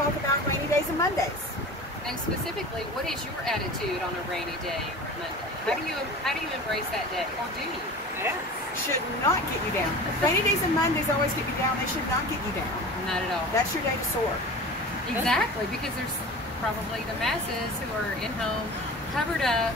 talk about rainy days and Mondays. And specifically, what is your attitude on a rainy day or a Monday? How do you embrace that day, or do you? Yeah. Should not get you down. Rainy days and Mondays always get you down. They should not get you down. Not at all. That's your day to soar. Exactly, because there's probably the masses who are in home, covered up,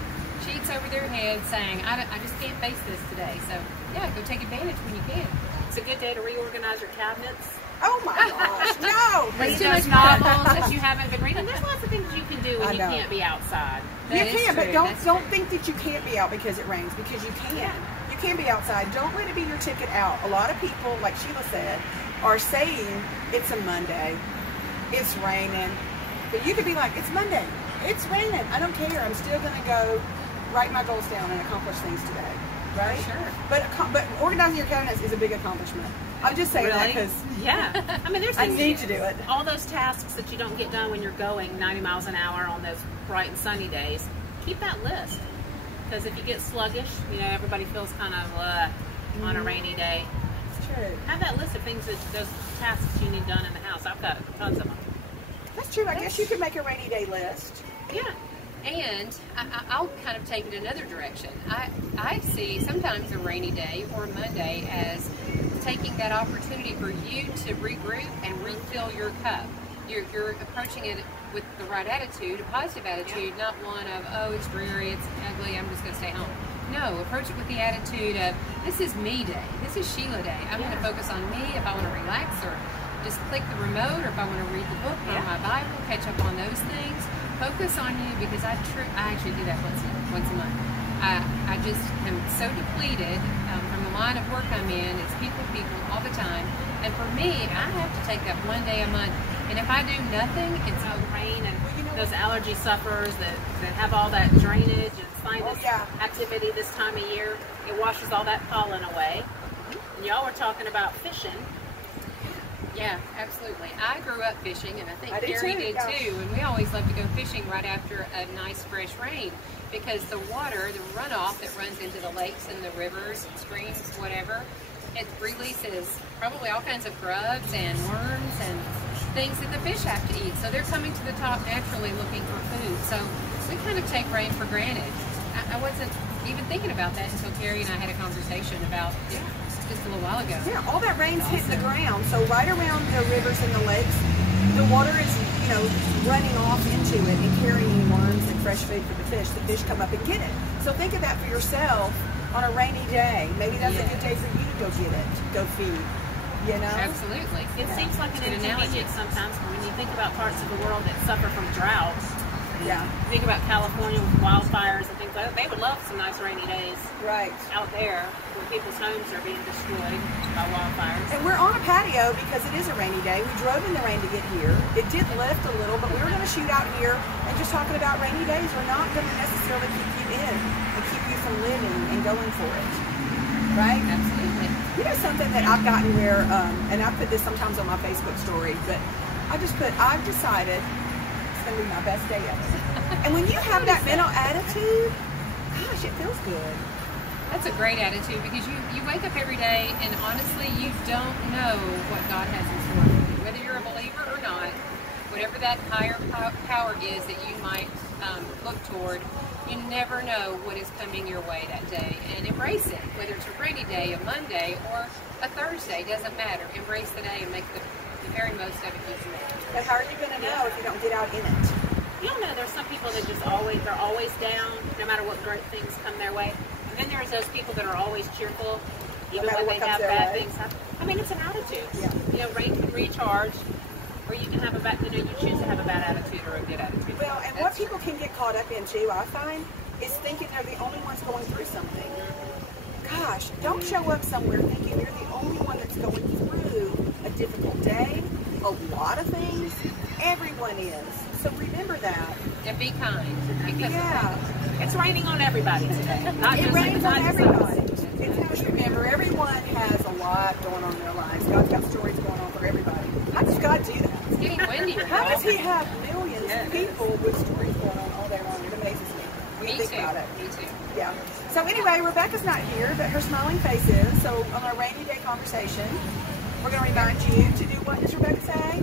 sheets over their heads, saying, I just can't face this today. So, yeah, go take advantage when you can. It's a good day to reorganize your cabinets. Oh my gosh, no! Read those novels that you haven't been reading. There's lots of things you can do when you can't be outside. You can, but don't think that you can't be out because it rains, because you can. Yeah. You can be outside. Don't let it be your ticket out. A lot of people, like Sheila said, are saying it's a Monday, it's raining, but you could be like, it's Monday, it's raining, I don't care, I'm still going to go write my goals down and accomplish things today, right? Sure. But organizing your cabinets is a big accomplishment. I'm just saying that because I mean, there's I need to do it. All those tasks that you don't get done when you're going 90 miles an hour on those bright and sunny days, keep that list. Because if you get sluggish, you know, everybody feels kind of on a rainy day. It's true. Have that list of things, those tasks you need done in the house. I've got tons of them. That's true. I guess you could make a rainy day list. Yeah. And I'll kind of take it another direction. I see sometimes a rainy day or a Monday as taking that opportunity for you to regroup and refill your cup. You're approaching it with the right attitude, a positive attitude, not one of, oh, it's dreary, it's ugly, I'm just going to stay home. No, approach it with the attitude of, this is me day, this is Sheila day. I'm going to focus on me if I want to relax or just click the remote, or if I want to read the book or my Bible, catch up on those things. Focus on you, because I actually do that once a month. I just am so depleted from the line of work I'm in. It's people all the time. And for me, I have to take that one day a month. And if I do nothing, it's rain and those allergy sufferers that have all that drainage and sinus activity this time of year, it washes all that pollen away. And y'all were talking about fishing. Yeah, absolutely. I grew up fishing, and I think Gary did too, and we always love to go fishing right after a nice fresh rain, because the water, the runoff that runs into the lakes and the rivers, streams, whatever, it releases probably all kinds of grubs and worms and things that the fish have to eat. So they're coming to the top naturally looking for food. So we kind of take rain for granted. I wasn't even thinking about that until Carrie and I had a conversation about it just a little while ago. Yeah, all that rain's hitting the ground. So right around the rivers and the lakes, the water is, running off into it and carrying worms and fresh food for the fish. The fish come up and get it. So think of that for yourself on a rainy day. Maybe that's a good day for you to go get it, go feed. Absolutely. It seems like an inconvenience sometimes when you think about parts of the world that suffer from droughts. Yeah. Think about California with wildfires and things like that. They would love some nice rainy days out there where people's homes are being destroyed by wildfires. And we're on a patio because it is a rainy day. We drove in the rain to get here. It did lift a little, but we were going to shoot out here and just talking about rainy days. We're not going to necessarily keep you in and keep you from living and going for it. Right? Absolutely. You know something that I've gotten where, and I put this sometimes on my Facebook story, but I've decided it's going to be my best day ever. And when you have that mental attitude, gosh, it feels good. That's a great attitude, because you wake up every day and honestly you don't know what God has in store for you. Whether you're a believer or not, whatever that higher power is that you might look toward, you never know what is coming your way that day, and embrace it. Whether it's a rainy day, a Monday, or a Thursday, doesn't matter. Embrace the day and make the very most of it you can. But how are you going to know if you don't get out in it? You don't know. There's some people that they're always down, no matter what great things come their way. And then there's those people that are always cheerful, even when they have bad things happen. I mean, it's an attitude. Yeah. Rain can recharge, or you can have you choose to have a bad attitude or a good attitude. Well, and what people can get caught up in too, I find, is thinking they're the only ones going through something. Gosh, don't show up somewhere thinking you're the only one that's going through a difficult day, a lot of things. Everyone is. So remember that. And be kind. It's raining on everybody today. It rains on everybody. And just remember, everyone has a lot going on in their lives. God's got stories going on for everybody. How does God do that? It's getting windy. How does He have millions of people with stories going on all day long? It amazes me. Me think too. about it. Me too. Yeah. So anyway, Rebecca's not here, but her smiling face is. So on our rainy day conversation, we're going to remind you to do what does Rebecca say?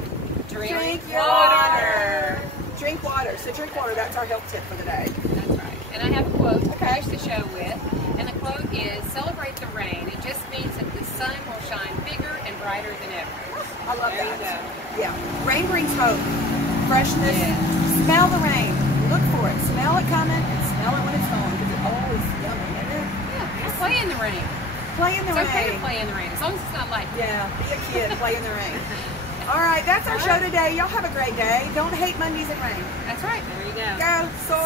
Drink water. Drink water. So drink water. That's our health tip for the day. That's right. And I have a quote to finish the show with. And the quote is, celebrate the rain. It just means that the sun will shine bigger and brighter than ever. I love There that. you go. Yeah. Rain brings hope. Freshness. Yeah. Smell the rain. Look for it. Smell it coming and smell it when it's gone because it's always yummy, isn't it? Yeah, just play in the rain. Play in the rain. It's okay to play in the rain, as long as it's not like Yeah, be a kid. Play in the rain. All right, that's our show today. Y'all have a great day. Don't hate Mondays and rain. That's right. There you go. Go, soar.